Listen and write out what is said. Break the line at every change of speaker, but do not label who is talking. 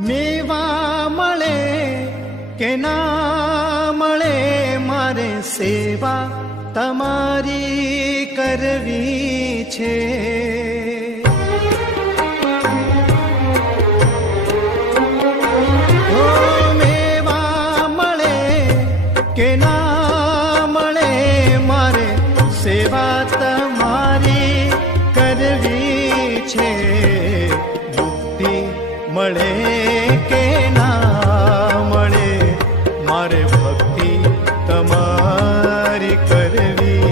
મેવા મળે કે ના મળે, મારે સેવા તમારી કરવી છે. કે ના મળે, મારે સેવા તમારી કરવી છે. મળે કે ના મળે? મારે ભક્તિ તમારી કરવી.